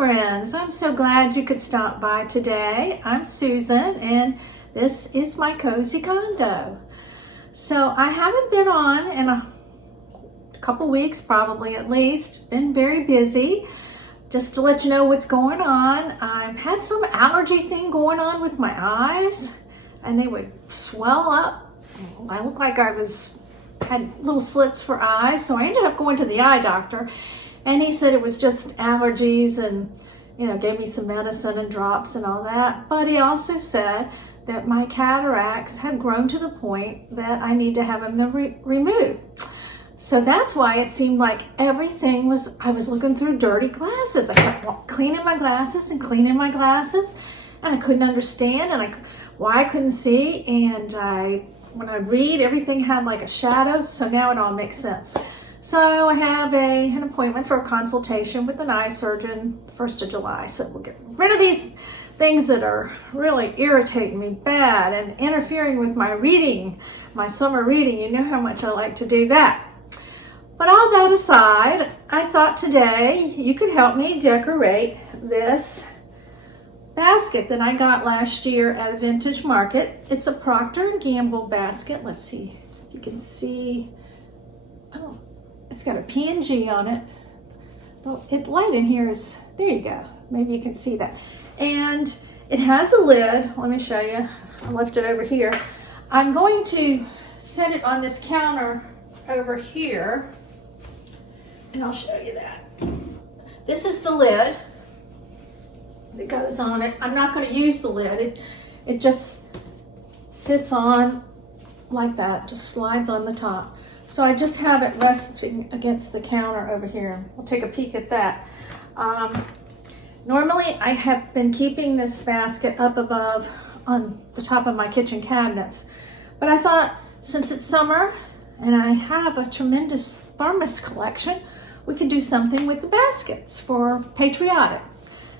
friends. I'm so glad you could stop by today. I'm Susan and this is my cozy condo. So I haven't been on in a couple weeks, probably at least. Been very busy. Just to let you know what's going on, I've had some allergy thing going on with my eyes and they would swell up. I looked like I had little slits for eyes, so I ended up going to the eye doctor. And he said it was just allergies and, gave me some medicine and drops and all that. But he also said that my cataracts have grown to the point that I need to have them removed. So that's why it seemed like I was looking through dirty glasses. I kept cleaning my glasses and cleaning my glasses, and I couldn't understand why I couldn't see. And when I read, everything had like a shadow. So now it all makes sense. So I have an appointment for a consultation with an eye surgeon 1st of July. So we'll get rid of these things that are really irritating me bad and interfering with my reading, my summer reading. You know how much I like to do that. But all that aside, I thought today you could help me decorate this basket that I got last year at a vintage market. It's a Procter & Gamble basket. Let's see if you can see. Oh, it's got a P&G on it. Well, light in here is, there you go. Maybe you can see that. And it has a lid. Let me show you. I left it over here. I'm going to set it on this counter over here. And I'll show you that. This is the lid that goes on it. I'm not going to use the lid. It just sits on like that, just slides on the top. So I just have it resting against the counter over here. We'll take a peek at that. Normally I have been keeping this basket up above on the top of my kitchen cabinets, but I thought since it's summer and I have a tremendous thermos collection, we could do something with the baskets for Patriotic.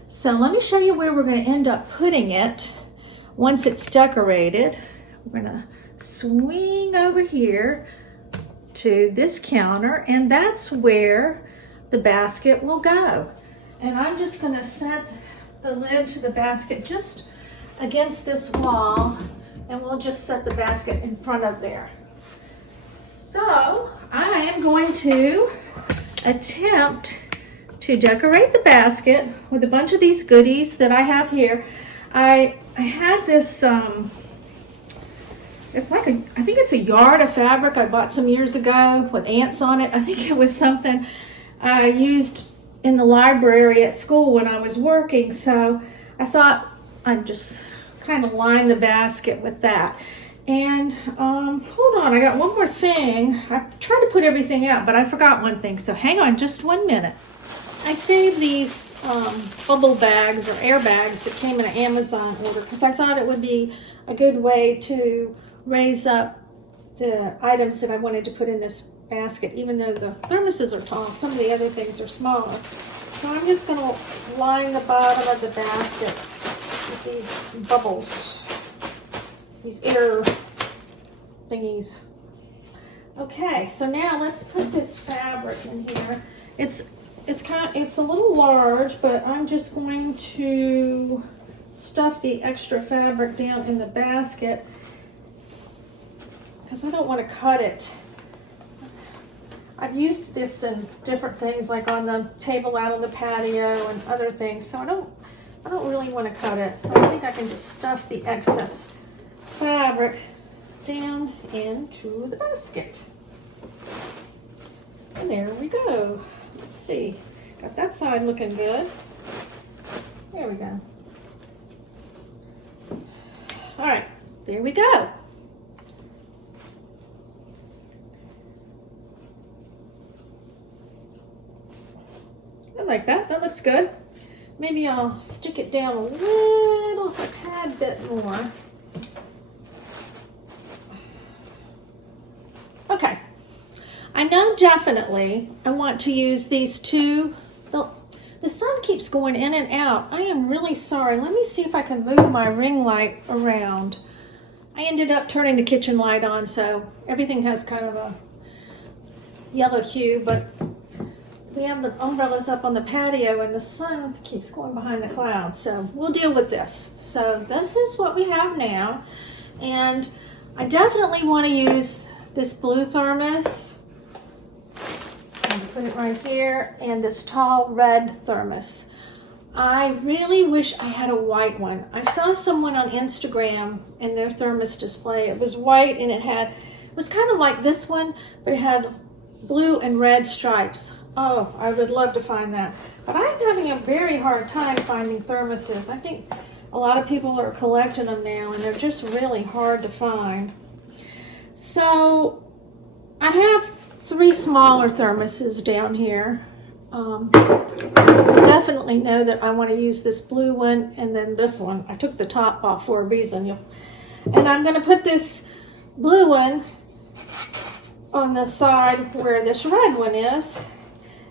So let me show you where we're going to end up putting it once it's decorated. We're going to swing over here to this counter, and that's where the basket will go. And I'm just going to set the lid to the basket just against this wall, and we'll just set the basket in front of there. So I am going to attempt to decorate the basket with a bunch of these goodies that I have here. I had this I think it's a yard of fabric I bought some years ago with ants on it. I think it was something I used in the library at school when I was working. So I thought I'd just kind of line the basket with that. And hold on, I got one more thing. I tried to put everything out, but I forgot one thing. So hang on just 1 minute. I saved these bubble bags or air bags that came in an Amazon order because I thought it would be a good way to raise up the items that I wanted to put in this basket. Even though the thermoses are tall, some of the other things are smaller. So I'm just going to line the bottom of the basket with these bubbles, these air thingies. Okay, so now let's put this fabric in here. It's a little large, but I'm just going to stuff the extra fabric down in the basket because I don't want to cut it. I've used this in different things, like on the table out on the patio and other things, so I don't really want to cut it. So I think I can just stuff the excess fabric down into the basket. And there we go. Let's see. Got that side looking good. There we go. All right, there we go. I like that. That looks good. Maybe I'll stick it down a tad bit more. Okay. I know definitely I want to use these two. The sun keeps going in and out. I am really sorry. Let me see if I can move my ring light around. I ended up turning the kitchen light on, so everything has kind of a yellow hue, but we have the umbrellas up on the patio and the sun keeps going behind the clouds, so we'll deal with this. So this is what we have now, and I definitely want to use this blue thermos. I'm gonna put it right here, and this tall red thermos. I really wish I had a white one. I saw someone on Instagram in their thermos display. It was white and it was kind of like this one, but it had blue and red stripes. Oh, I would love to find that. But I'm having a very hard time finding thermoses. I think a lot of people are collecting them now and they're just really hard to find. So I have 3 smaller thermoses down here. Definitely know that I want to use this blue one and then this one. I took the top off for a reason. And I'm going to put this blue one on the side where this red one is,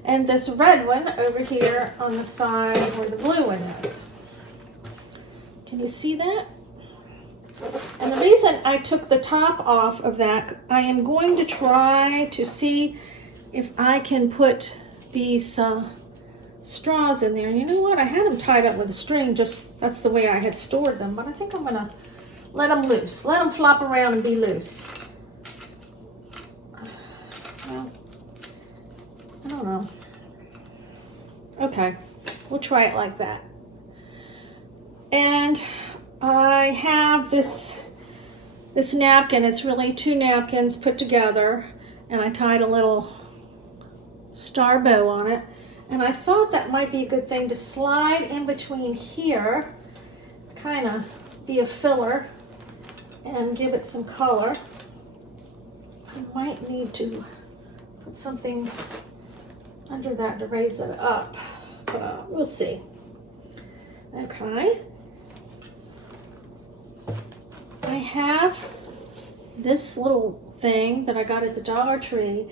and this red one over here on the side where the blue one is. Can you see that? And the reason I took the top off of that, I am going to try to see if I can put these straws in there. And you know what? I had them tied up with a string, just that's the way I had stored them, but I think I'm gonna let them loose. Let them flop around and be loose. Well, I don't know. Okay, we'll try it like that. And I have this napkin. It's really 2 napkins put together, and I tied a little star bow on it. And I thought that might be a good thing to slide in between here, kind of be a filler and give it some color. I might need to put something under that to raise it up, but we'll see. Okay. I have this little thing that I got at the Dollar Tree,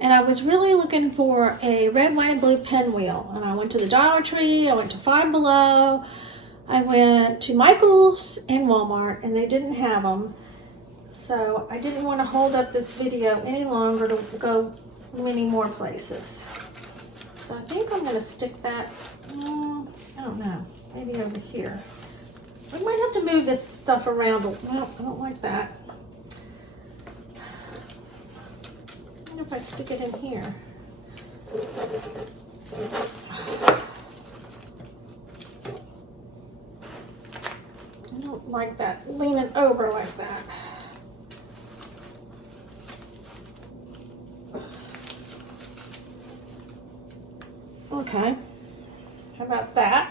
and I was really looking for a red, white, and blue pinwheel. And I went to the Dollar Tree, I went to Five Below, I went to Michael's and Walmart, and they didn't have them. So I didn't want to hold up this video any longer to go many more places. So I think I'm going to stick that, I don't know, maybe over here. I might have to move this stuff around. Well, I don't like that. I wonder if I stick it in here. I don't like that leaning over like that. Okay, how about that?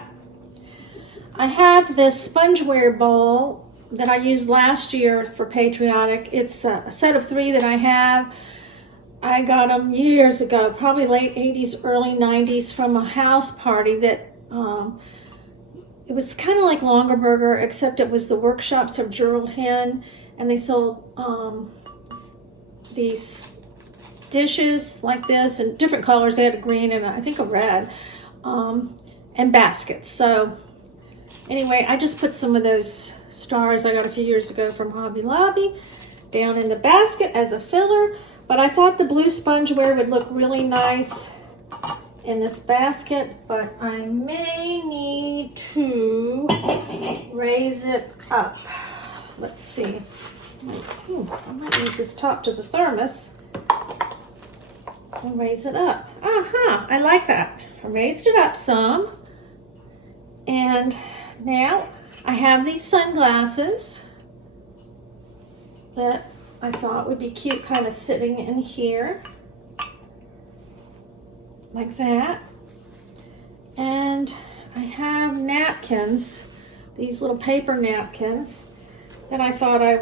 I have this spongeware bowl that I used last year for Patriotic. It's a set of 3 that I have. I got them years ago, probably late 80s, early 90s, from a house party that, it was kind of like Longaberger, except it was the workshops of Gerald Hen, and they sold these dishes like this in different colors. They had a green and I think a red, and baskets. So anyway, I just put some of those stars I got a few years ago from Hobby Lobby down in the basket as a filler, but I thought the blue spongeware would look really nice in this basket, but I may need to raise it up. Let's see. I might use this top to the thermos and raise it up. Aha, I like that. I raised it up some, and now I have these sunglasses that I thought would be cute, kind of sitting in here like that. And I have napkins, these little paper napkins that I thought I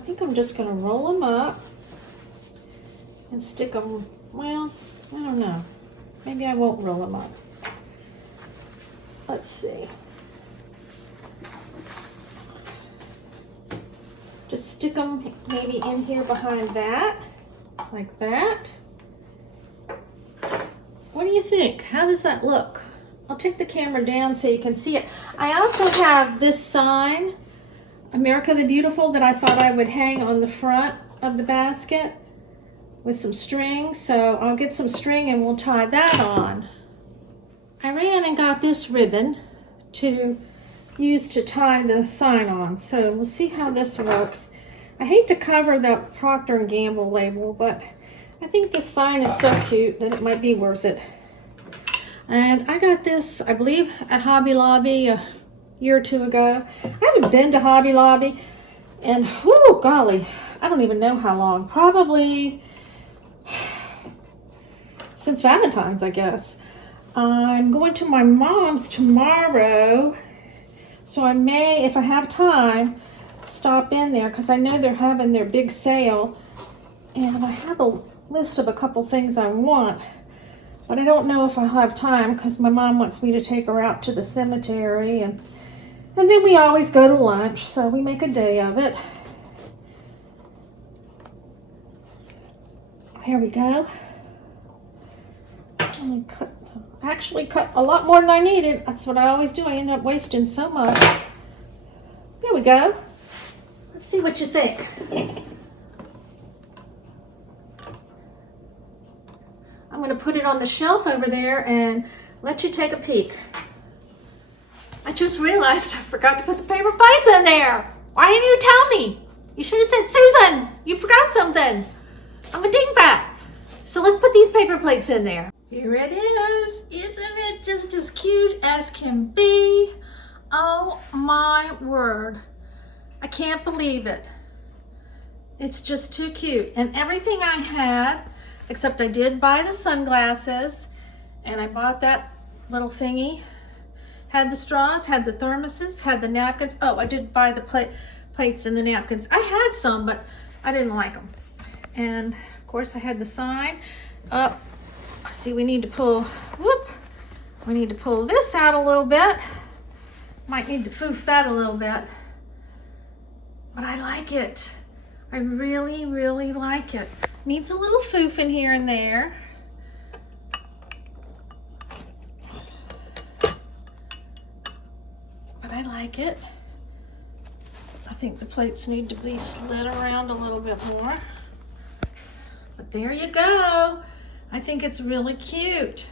think I'm just going to roll them up and stick them, well, I don't know. Maybe I won't roll them up. Let's see. Just stick them maybe in here behind that, like that. What do you think? How does that look? I'll take the camera down so you can see it. I also have this sign, America the Beautiful, that I thought I would hang on the front of the basket. with some string. So I'll get some string and we'll tie that on. I ran and got this ribbon to use to tie the sign on. So we'll see how this works. I hate to cover the Procter & Gamble label, but I think this sign is so cute that it might be worth it. And I got this, I believe, at Hobby Lobby a year or two ago. I haven't been to Hobby Lobby and, whoo, golly, I don't even know how long. Probably since Valentine's, I guess. I'm going to my mom's tomorrow, so I may, if I have time, stop in there because I know they're having their big sale, and I have a list of a couple things I want, but I don't know if I'll have time because my mom wants me to take her out to the cemetery, and then we always go to lunch, so we make a day of it. There we go. Actually cut a lot more than I needed. That's what I always do. I end up wasting so much. There we go. Let's see what you think. I'm going to put it on the shelf over there and let you take a peek. I just realized I forgot to put the paper plates in there. Why didn't you tell me? You should have said, Susan, you forgot something. I'm a dingbat. So let's put these paper plates in there. Here it is. Isn't it just as cute as can be? Oh my word. I can't believe it. It's just too cute. And everything I had, except I did buy the sunglasses, and I bought that little thingy. Had the straws, had the thermoses, had the napkins. Oh, I did buy the plates and the napkins. I had some, but I didn't like them. And of course I had the sign up. See, we need to pull, we need to pull this out a little bit. Might need to foof that a little bit. But I like it. I really, really like it. Needs a little foofing here and there. But I like it. I think the plates need to be slid around a little bit more. But there you go. I think it's really cute.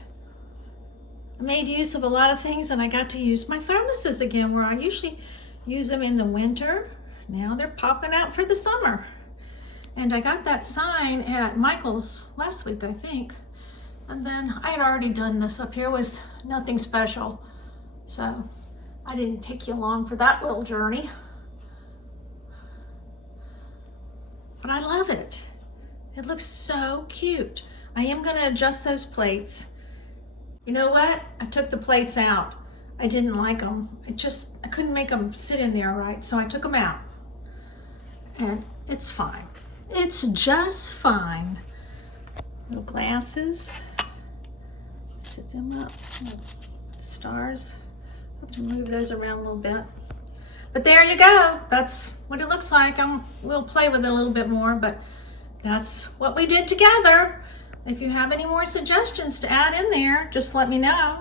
I made use of a lot of things, and I got to use my thermoses again, where I usually use them in the winter. Now they're popping out for the summer. And I got that sign at Michael's last week, I think. And then I had already done this up here. It was nothing special. So I didn't take you along for that little journey. But I love it. It looks so cute. I am going to adjust those plates. You know what? I took the plates out. I didn't like them. I couldn't make them sit in there right, so I took them out. And it's fine. It's just fine. Little glasses. Sit them up. Stars. I have to move those around a little bit. But there you go. That's what it looks like. We'll play with it a little bit more, but that's what we did together. If you have any more suggestions to add in there, just let me know,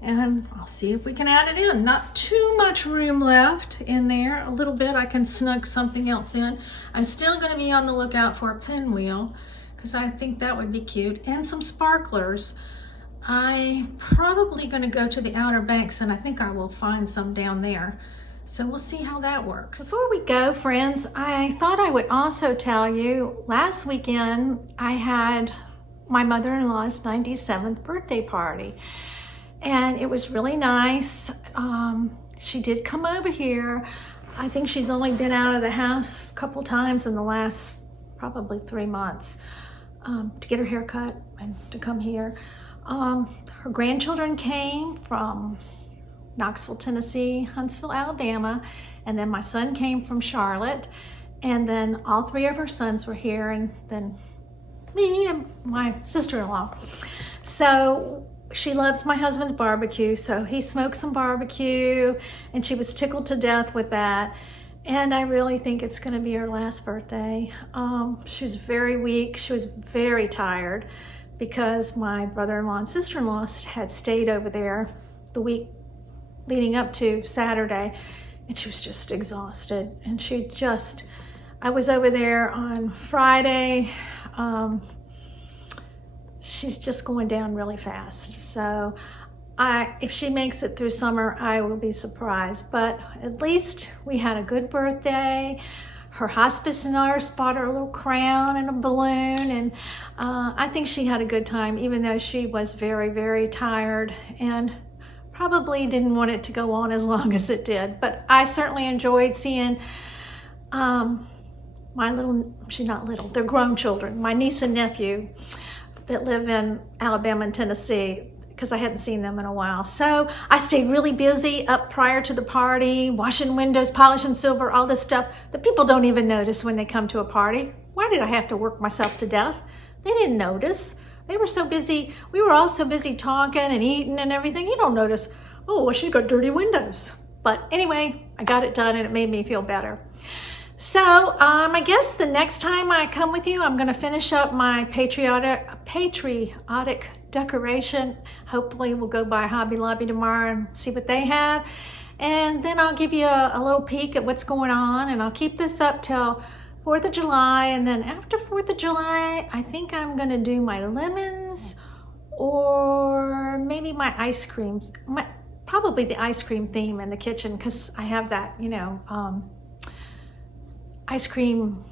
and I'll see if we can add it in. Not too much room left in there. A little bit, I can snug something else in. I'm still going to be on the lookout for a pinwheel because I think that would be cute, and some sparklers. I'm probably going to go to the Outer Banks, and I think I will find some down there. So we'll see how that works. Before we go, friends, I thought I would also tell you, last weekend I had my mother-in-law's 97th birthday party, and it was really nice. She did come over here. I think she's only been out of the house a couple times in the last probably 3 months to get her hair cut and to come here. Her grandchildren came from Knoxville, Tennessee, Huntsville, Alabama, and then my son came from Charlotte, and then all 3 of her sons were here, and then me and my sister-in-law. So she loves my husband's barbecue, so he smoked some barbecue, and she was tickled to death with that. And I really think it's going to be her last birthday. She was very weak. She was very tired because my brother-in-law and sister-in-law had stayed over there the week leading up to Saturday, and she was just exhausted. And I was over there on Friday, she's just going down really fast. So if she makes it through summer, I will be surprised. But at least we had a good birthday. Her hospice nurse bought her a little crown and a balloon, and I think she had a good time, even though she was very, very tired and probably didn't want it to go on as long as it did. But I certainly enjoyed seeing my little, she's not little, they're grown children, my niece and nephew that live in Alabama and Tennessee, because I hadn't seen them in a while. So I stayed really busy up prior to the party, washing windows, polishing silver, all this stuff that people don't even notice when they come to a party. Why did I have to work myself to death? They didn't notice. They were so busy. We were all so busy talking and eating and everything. You don't notice, oh, well, she's got dirty windows. But anyway, I got it done and it made me feel better. So I guess the next time I come with you, I'm going to finish up my patriotic decoration. Hopefully we'll go by Hobby Lobby tomorrow and see what they have. And then I'll give you a little peek at what's going on, and I'll keep this up till 4th of July. And then after 4th of July, I think I'm going to do my lemons or maybe my ice cream. Probably the ice cream theme in the kitchen, because I have that, you know, ice cream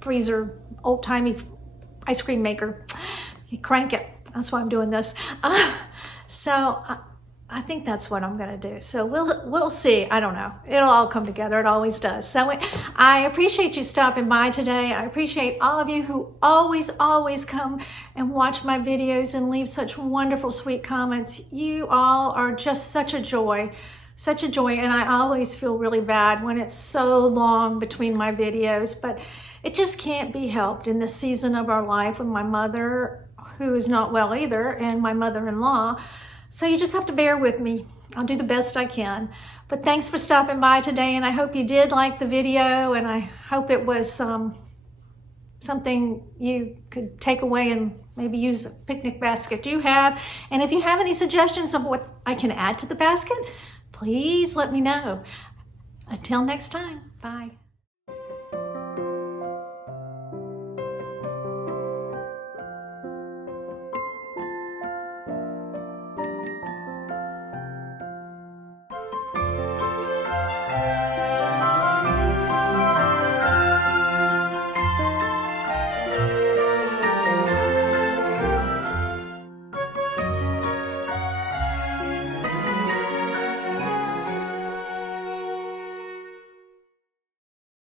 freezer, old-timey ice cream maker. You crank it. That's why I'm doing this. So I think that's what I'm gonna do. So we'll see. I don't know. It'll all come together. It always does. So I appreciate you stopping by today. I appreciate all of you who always come and watch my videos and leave such wonderful, sweet comments. You all are just such a joy. Such a joy, and I always feel really bad when it's so long between my videos, but it just can't be helped in this season of our life with my mother, who is not well either, and my mother-in-law. So you just have to bear with me. I'll do the best I can. But thanks for stopping by today, and I hope you did like the video, and I hope it was something you could take away and maybe use a picnic basket you have. And if you have any suggestions of what I can add to the basket, please let me know. Until next time, bye.